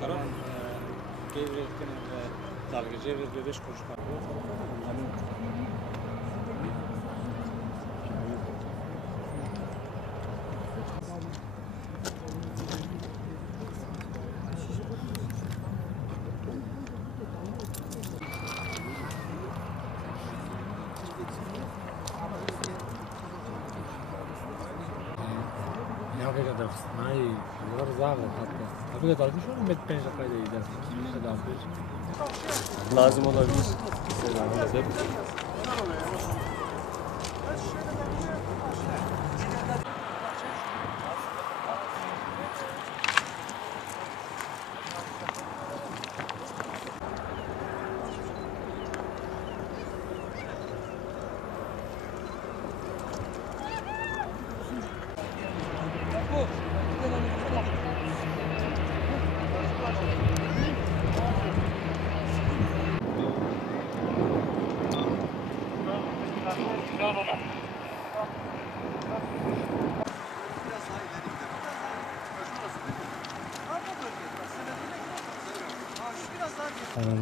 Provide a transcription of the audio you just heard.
Saraf gelirken dalgıcı ve 5 kuruş kalıyor. Ja vedo da snaj, zar zavre hatta. Abi de dalmış onu met 5 dakikada yiyeceğiz. Selam ver. Lazım olabilir. Selam. Tamam.